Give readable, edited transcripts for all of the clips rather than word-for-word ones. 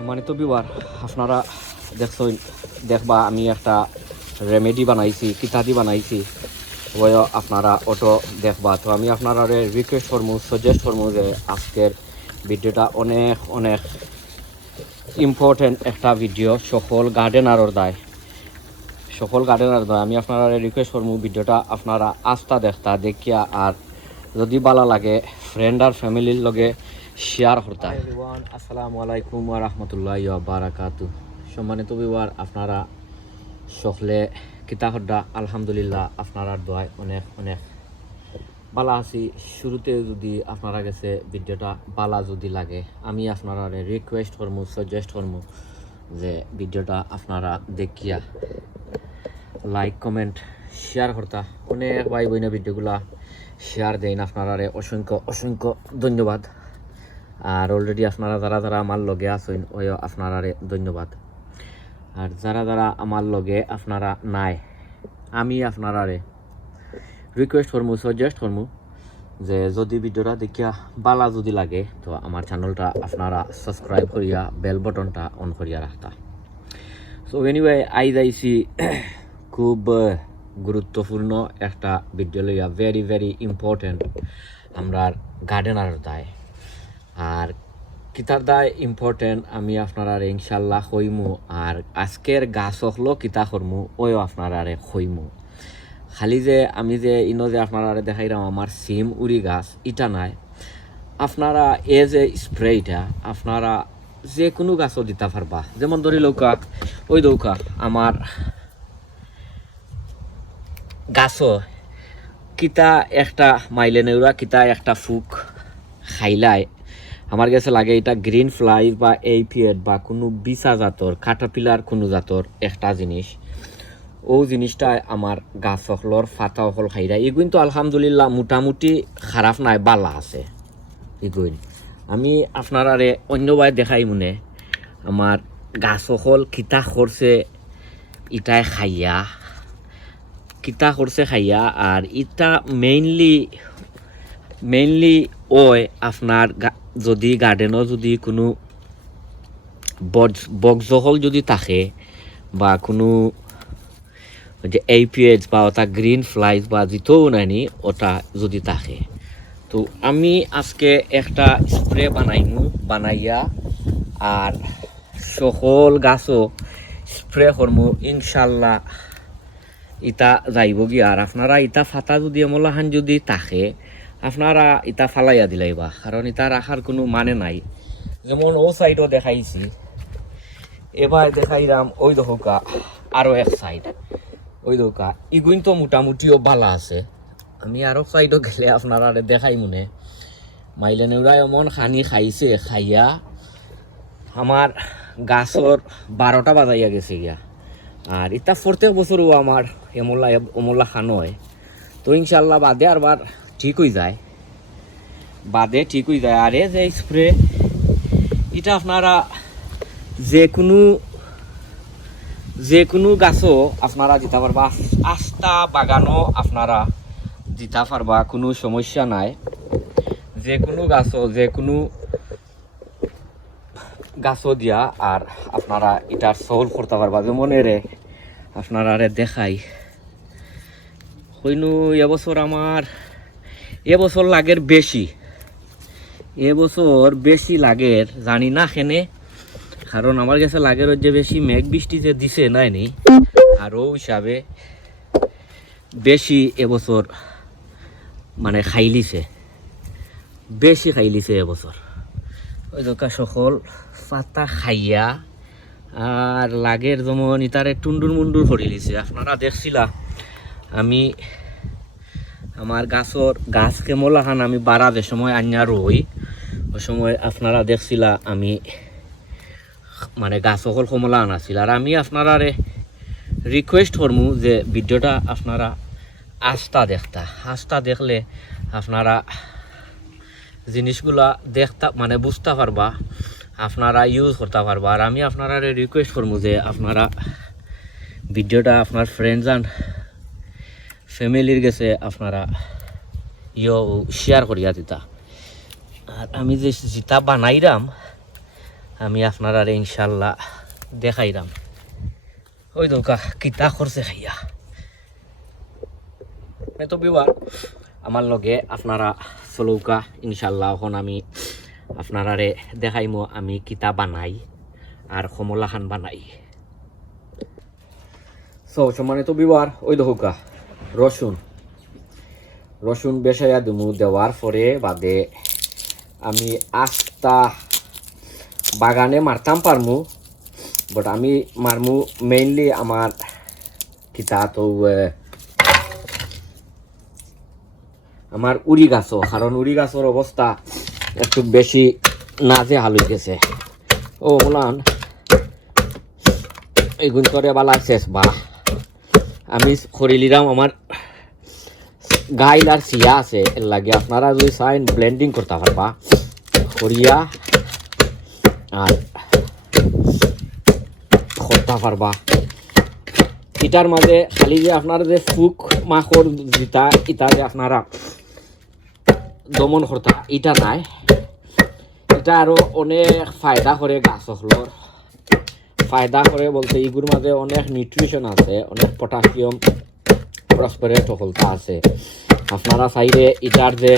সম্মানিত ভিউয়ার, আপনারা দেখবা আমি একটা রেমেডি বানাইছি, কিতাদি বানাইছি, ওই আপনারা অটো দেখবা। তো আমি আপনারা রিকোয়েস্ট করবো, সাজেস্ট করবো যে আজকের ভিডিওটা অনেক অনেক ইম্পর্টেন্ট একটা ভিডিও সকল গার্ডেনারের দায়। আমি আপনারা রিকোয়েস্ট করবো ভিডিওটা আপনারা আস্থা দেখিয়া আর যদি ভালো লাগে ফ্রেন্ড আর ফ্যামিলির লগে শেয়ার করতে। আসসালামু আলাইকুম ওয়া রাহমাতুল্লাহি ওয়া বারাকাতুহু। সম্মানিত ভিউয়ার, আপনারা সকলে কিতা হড্ডা? আলহামদুলিল্লাহ, আপনারা দোয়ায় অনেক অনেক ভালো আছি। শুরুতে যদি আপনারা কাছে ভিডিওটা ভালো যদি লাগে, আমি আপনারা রিকোয়েস্ট করবো, সাজেস্ট করবো যে ভিডিওটা আপনারা দেখিয়া লাইক কমেন্ট শেয়ার করতা। অনেক ভাই বোন ভিডিওগুলা শেয়ার দেন, আপনারা অসংখ্য অসংখ্য ধন্যবাদ। আর অলরেডি আপনারা যারা আমার লগে আছেন ওই আপনারা ধন্যবাদ। আর যারা আমার লগে আপনারা নাই, আমি আপনারা রিকোয়েস্ট করবো, সাজেস্ট করবো যে যদি ভিডিওটা দেখিয়া ভালো যদি লাগে তো আমার চ্যানেলটা আপনারা সাবস্ক্রাইব করিয়া বেল বটনটা অন করিয়া রাখতা। সো এনিওয়ে আই যাইছি খুব গুরুত্বপূর্ণ একটা ভিডিও লইয়া, ভেরি ভেরি ইম্পর্টেন্ট আমরা গার্ডেনার দায়। আর কিতার দায় ইম্পর্টেন্ট আমি আপনারা ইনশাল্লাহ কইমু। আর আজকের গাছ হলো কিতা করমু ওই আপনারা কইমু। খালি যে আমি যে ইনো যে আপনারা দেখাইলাম আমার সিম উড়ি গাছ ইটা নাই, আপনারা এ যে স্প্রেটা আপনারা যে কোনো গাছও দিতে পারবা। যেমন ধরি লৌকা, ওই দৌকা আমার গাছও কিতা একটা মাইলে নেউরা কিতা একটা ফুক খাইলাই আমার কাছে লাগে এটা গ্রিন ফ্লাই বা এইপিএড বা কোনো বিছা জাতর কাটাপিলার কোনো জাতর একটা জিনিস, ও জিনিসটা আমার গাছ হকলর ফাতা হকল খাইরা এগুন তো আলহামদুলিল্লাহ মোটামুটি খারাপ নাই, বালা আছে এগুন। আমি আপনারা অন্যবাই দেখাই মনে আমার গাছ হকল কিতা করছে ইটাই খাইয়া কিতা করছে খাইয়া। আর ইটা মেইনলি ওই আপনার যদি গার্ডেনও যদি কোনো বগজহল যদি থাকে বা কোনো যে এইপিএস বা ওটা গ্রিন ফ্লাইজ বা জিতও নাইনি ওটা যদি থাকে, তো আমি আজকে একটা স্প্রে বানাইয়া আর সকল গাছও স্প্রে করমু ইনশাল্লাহ। ইটা যাইব গিয়া। আর আপনারা ইটা ফাতা যদি এমলাহান যদি থাকে আপনারা ইটা ফালাইয়া দিলাইবা, কারণ ইটা রাখার কোনো মানে নাই। যেমন ও সাইডও দেখাইছি, এবার দেখাইলাম ওই দোকা আরও এক সাইড, ওই দোকা ইগুইন তো মোটামুটিও ভালো আছে। আমি আরও সাইডও গেলে আপনারা দেখাই মনে মাইলে নেউরা এমন খানি খাইছে, খাইয়া আমার গাছর 12টা বাজাইয়া গেছে গিয়া। আর ইটা প্রত্যেক বছরও আমার এমলা খানো হয়। তো ইনশাল্লাহ বাদে আরবার ঠিক হয়ে যায়, আর এ যে স্প্রে এটা আপনারা যে কোনো গাছও আপনারা দিতে পারবা, আস্তা বাগানও আপনারা দিতে পারবা, কোনো সমস্যা নাই। যে কোনো গাছও দিয়া আর আপনারা এটার সলভ করতে পারবা। যেমন আপনারা দেখাই হইনু এবছর লাগের বেশি লাগের জানি না কেনে, কারণ আমার কাছে লাগের যে বেশি মেঘ বৃষ্টি যে দিছে নাইনি, আর ও হিসাবে বেশি এবছর মানে বেশি খাইলিছে এবছর। ওই দোকা সকল পাতা খাইয়া আর লাগের যেমন ইতারে টুন্ডুর মুন্ডুর করে লিছে। আপনারা দেখছিলা আমি আমার গাছ কেমলাহান আমি বাড়া যে সময় আন্যা রই ওই সময় আপনারা দেখছিলা আমি মানে গাছ সকল কমলা আনাছিল। আর আমি আপনারা রিকোয়েস্ট করমু যে ভিডিওটা আপনারা আস্থা দেখলে আপনারা জিনিসগুলা মানে বুঝতে পারবা, আপনারা ইউজ করতে পারবা। আর আমি আপনারা রিকোয়েস্ট করবো যে আপনারা ভিডিওটা আপনার ফ্রেন্ডস অ্যান্ড ফ্যামিলির কাছে আপনারা শেয়ার করিয়া দিতা। আর আমি যে যেটা বানাইলাম আমি আপনারা ইনশাল্লাহ দেখাইলাম। ওই দৌকা কিতা করছে খাইয়া তো বিবার আমার লগে আপনারা চলৌকা ইনশাল্লাহ। এখন আমি আপনারারে দেখাইমো আমি কিতা বানাই আর কমলা খান বানাই। সম্মানিত বিবার ওই দৌকা রসুন রসুন বেসাইয়া দিমু। দেওয়ার পরে বাদে আমি আস্তা বাগানে মারতাম পারমু, বাট আমি মারমু মেইনলি আমার কিতা তো আমার উড়ি গাছও, কারণ উড়ি গাছের অবস্থা একটু বেশি নাজে হাল হয়ে গেছে। ও মুলান এইগুণ করে বালাই শেষ বা আমি খরিলিরাম আমার গাইল আর সিয়া আছে, এর লাগে আপনারা যদি চাইন ব্লেন্ডিং করতে পারবা খরিয়া আর করতে পারবা। ইটার মাঝে খালি যে আপনার যে ফুক মাখর যেটা ইটা যে আপনারা দমন করতা ইটা নাই, এটা আরো অনেক ফায়দা করে গাছ হলোর। ফায়দা করে বলতে এগুলোর মাঝে অনেক নিউট্রিশন আছে, অনেক পটাশিয়াম ফসফরাস সকলতা আছে। আপনারা চাইলে ইটার যে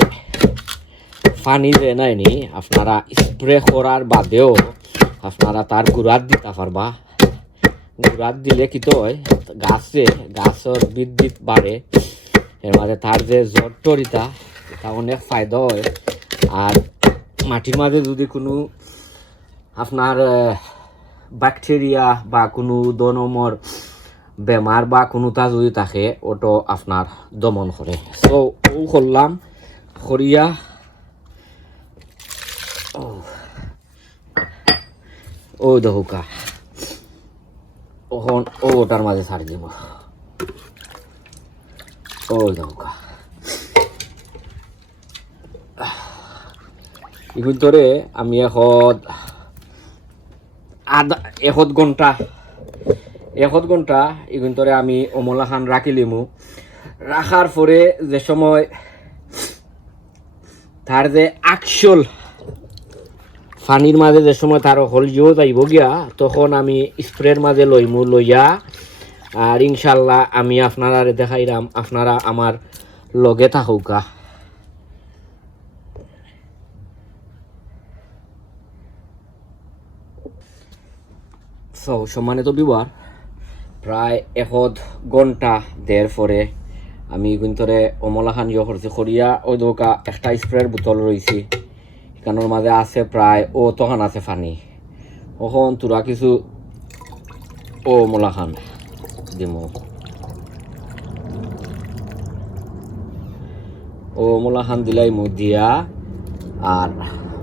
পানি যে নাইনি আপনারা স্প্রে করার বাদেও আপনারা তার গুড়াত দিতে পারবা। গুড়াত দিলে কি তো হয় গাছের বৃদ্ধি বাড়ে, এর মাঝে তার যে জটরিতা এটা অনেক ফায়দা হয়। আর মাটির মাঝে যদি কোনো আপনার ব্যাকটেরিয়া বা কোনো দনমর বেমার বা কোনোটা যদি থাকে ওটো আপনার দমন করে। সো ও করলাম করিয়া ও দহুকা ওখন ওটার মাঝে ছাড়ি দিব। ও দহুকা এগুলো ধরে আমি এক ঘন্টা এগুলো ধরে আমি অমলা খান রাখিলিমু। রাখার পরে যে সময় তার যে আকশল পানির মাঝে যে সময় তার হলজিও যাইব গিয়া তখন আমি স্প্রের মাঝে লইয়া আর ইনশাল্লাহ আমি আপনারা দেখাইলাম। আপনারা আমার লগে থাকুকা। সম্মানিত বিবার প্রায় এক ঘন্টা দেড় পরে আমি কিন্তু অমলা খান ইয়ে করছি করিয়া ওই দোকা একটা স্প্রের বোতল রয়েছি, এখানোর মাঝে আছে প্রায় তখন আছে পানি। ওখন তোরা কিছু মলা খান দিমু। মলা খান দিলাই মু দিয়া আর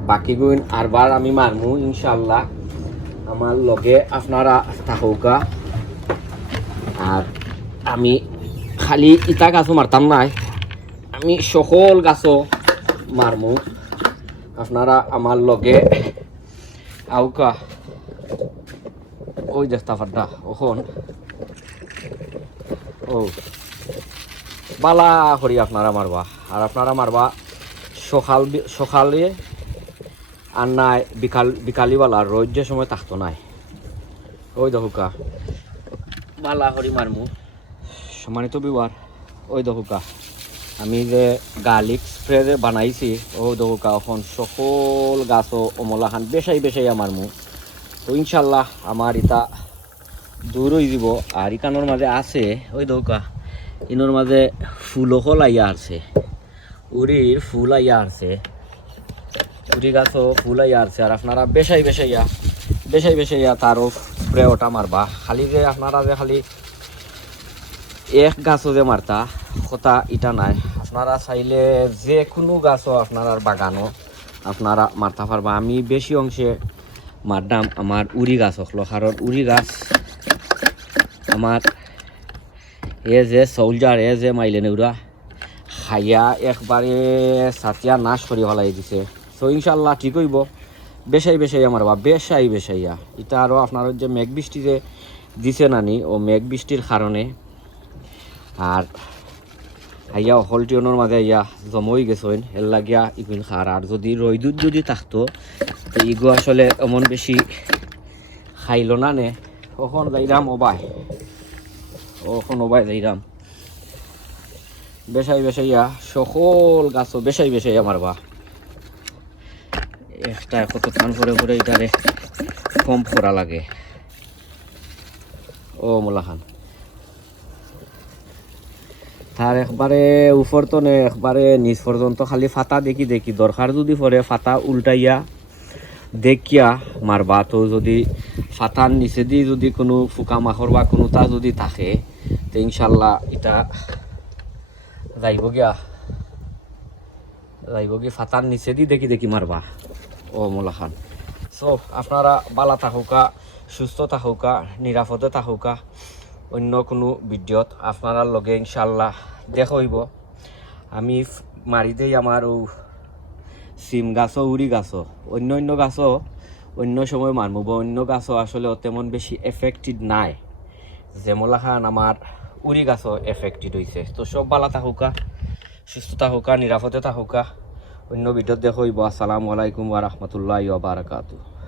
বাকি গুণ আরবার আমি মারমু ইনশাল্লাহ। আমার লগে আপনারা থাকুকা। আর আমি খালি ইটা গাছও মারতাম নাই, আমি সকল গাছও মারমু। আপনারা আমার লগে আউকা। ওই দেখতে পারদা ওখন বালা করি আপনারা মারবা। আর আপনারা মারবা সকালে আর নাই বিকালিবেলা রোজ যে সময় থাকতো নাই। ওই দহুকা বালা করি মারমু। সম্মানিত বিবার ওই দহুকা আমি যে গার্লিক স্প্রে যে বানাইছি ও দহুকা এখন সকল গাছও অমলা খান বেশাই মারমু। তো ইনশাল্লাহ আমার ইটা দূর হয়ে যাব। আর ইকানোর মাঝে আছে ওই দৌকা ইনোর মাঝে ফুলও আইয়া আসছে, উড়ির ফুল আইয়া আসছে, উড়ি গাছও ফুল আইয়া আসছে। আর আপনারা বেশাইয়া তারও স্প্রে ওটা মারবা। খালি যে আপনারা যে খালি এক গাছও যে মারতা কথা ইটা নাই। আপনারা চাইলে যে কোনো গাছও আপনার বাগানও আপনারা মারতে পারবা। আমি বেশি অংশে মারদাম আমার উড়ি গাছ হলো, কারণ উড়ি গাছ আমার যে সৌলজার যে মাইলে নেউরা খাইয়া একবারে সাতিয়া নাশ করি ফেলাই দিছে। সো ইনশাল্লাহ ঠিক হইব। বেশাই আমার বা বেশাইয়া এটা আরও আপনার যে মেঘ বৃষ্টি যে দিছে নানি ও মেঘ বৃষ্টির কারণে। আর আইয়া হলটিয়নের মাঝে আইয়া জমই গেছেন এর লাগিয়া ইগুন খার। আর যদি রইদুত যদি থাকতো তো ইগো আসলে এমন বেশি খাইল না নে। ওখন যাইরাম ওবাই, ওখন ওবাই যাইরাম বেসাই বেসাইয়া সকল গাছও বেসাই বেসাইয়া মারবা। একটা কত টান করে করে এটারে কম করা লাগে। ও মোলা খান তার একবারে উপর তো নে একবারে নিচ পর্যন্ত খালি ফাতা দেখি দেখি দরকার যদি পরে ফাতা উল্টাইয়া দেখিয়া মারবা। তো যদি ফাতার নিচে দিয়ে যদি কোনো ফুকা মাখর বা কোনোটা যদি থাকে তো ইনশাল্লাহ এটা যাইব গিয়া ফাতার নিচে দিয়ে দেখি দেখি মারবা। ও মোলা খান সো আপনারা বালা থাকুকা, সুস্থ থাকুকা, নিরাপদে থাকুকা। অন্য কোনো ভিডিওত আপনার লগে ইনশাল্লাহ দেখা হইব। আমি মারি দেই আমার ও সিম গাছও উড়ি গাছও অন্য অন্য গাছও অন্য সময় মারমুব। অন্য গাছও আসলে তেমন বেশি এফেক্টেড নাই, যেমলা খান আমার উড়ি গাছও এফেক্টেড হয়েছে। তো সব বালা থাকুকা, সুস্থ থাকুকা, নিরাপদে থাকুকা। অন্য ভিডিওত দেখা হইব। আসসালামু আলাইকুম ওয়া রাহমাতুল্লাহি ওয়া বারাকাতুহু।